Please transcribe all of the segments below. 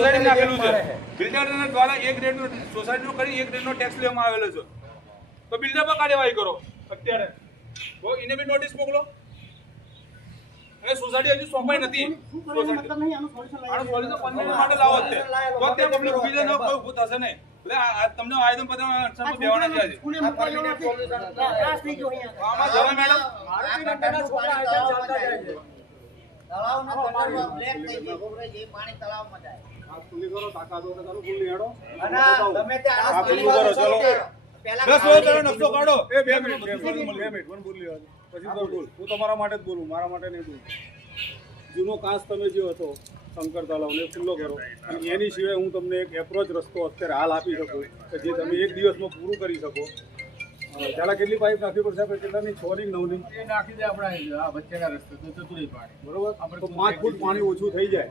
society નાખેલું છે builder દ્વારા એક ગ્રેડનો સોસાયટીનો કરી એક ગ્રેડનો ટેક્સ લેવામાં આવેલો છે તો બિલ્ડર પર કાર્યવાહી કરો અત્યારે તો એને બી નોટિસ મોકલો એ સોસાયટી હજુ સોંપાઈ નથી આનું સોલ્યુશન 15 મિનિટ માટે લાવો છે તો ત્યાં પબ્લિક બીજા ન કોઈ ઊભું થશે નહીં એટલે તમને આયોજન પત્ર અક્ષરમાં બેવાના છે આજે આમાં જવા મેડમ તળાવના તળાવમાં બ્લેક થઈ ગયું જે પાણી તળાવમાં જાય આ ખુલ્લી કરો તાકાત હોય તો કરો ખુલ્લી હેડો અને તમે તે આ ખુલ્લી કરો ચલો પહેલા 10 વાગે નકશો કાઢો એ 2 મિનિટ મને બોલી લેવા પછી બોલ હું તમારા માટે જ બોલું મારા માટે નહીં બોલું જૂનો કાંસ તમે જે હતો શંકર તળાવને ખુલ્લો કરો અને એની સિવાય હું તમને એક એપ્રોચ રસ્તો અત્યારે હાલ આપી શકું કે જે તમે એક દિવસમાં પૂરું કરી શકો પહેલા કેટલી પાઇપ નાખવી પડશે આપણે કેટલાની 6 ની 9 ની એ નાખી દે આપણે આ વચ્ચેના રસ્તે તો જતું રહી પાણી બરોબર તો 5 ફૂટ પાણી ઓછું થઈ જાય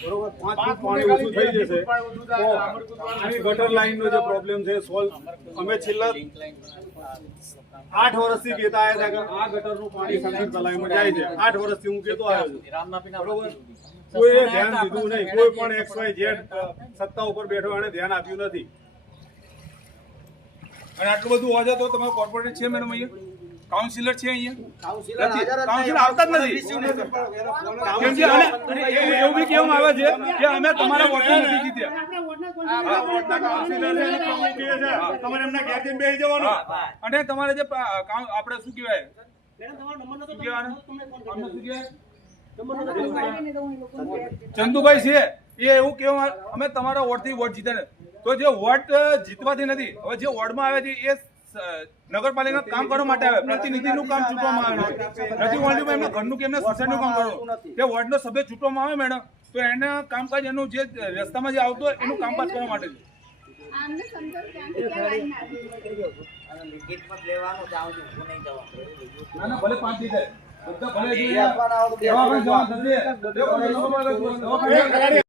બરોબર 5 ફૂટ પાણી ઓછું થઈ જશે તો આની ગટર લાઈનનો જે પ્રોબ્લેમ છે સોલ્વ અમે છેલ્લા 8 વર્ષથી કહેતા આવ્યા હતા કે આ ગટરનું પાણી શંકર તળાવમાં જાય છે 8 વર્ષથી હું કહેતો આવ્યો છું બરોબર કોઈએ ધ્યાન દીધું નહીં કોઈ પણ XYZ સત્તા ઉપર બેઠો એને ધ્યાન આપ્યું નથી અને આટલું બધું હોવા તો તમારો કોર્પોરેટ છે મેડમ અહીંયા કાઉન્સિલર છે અહીંયા કાઉન્સિલર આવતા જ નથી કેમ કે એવું બી કહેવામાં આવે છે કે અમે તમારા વોટને નથી જીત્યા તમારે એમના ઘેર જઈને બેસી જવાનું અને તમારે જે આપણે શું કહેવાય ચંદુભાઈ છે એ એવું કહેવા અમે તમારા વોર્ડથી વોટ જીત્યા તો જે વોટ જીતવાથી નથી હવે જે વોર્ડમાં આવે છે એ નગરપાલિકા કામ કરવા માટે આવે પ્રતિનિધિનું કામ ચૂંટવામાં આવે નથી વોર્ડમાં એમના ઘરનું કે એમના સોસાયટીનું કામ કરવું તે વોર્ડનો સભ્ય ચૂંટવામાં આવે મેડમ તો એના કામકાજ એનું જે રસ્તામાં જે આવતું હોય એનું કામકાજ કરવા માટે છે લિખિતમાં લેવાનું જાઉં છું નહીં જવાનું ના ભલે 5 થઈ જાય બધા ભલે જોઈએ